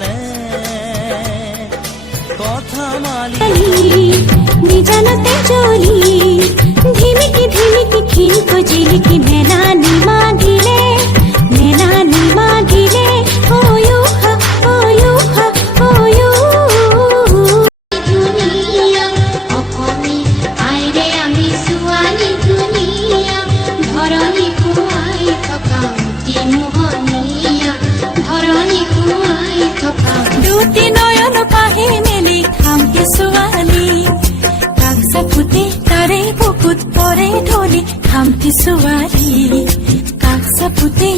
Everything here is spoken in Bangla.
জানে কথা মালি নিজানতে চলি ধিমিকি ধিমিকি খিলকো জিলিকি মেলানি মাগিলে ওয়ুহা ওয়ুহা ওয়ু দুনিয়া অকমি আইরে আমি সুৱালি দুনিয়া ধৰণী খুৱাই থকা অতি মোহনীয়া ধৰণী খুৱাই থকা দুটি নয়ন পাহে মেলি খামকে ছোৱালী কাকসা ফুটে তাৰে বুকুত পৰে ঢলি খামকে ছোৱালী কাকসা ফুটে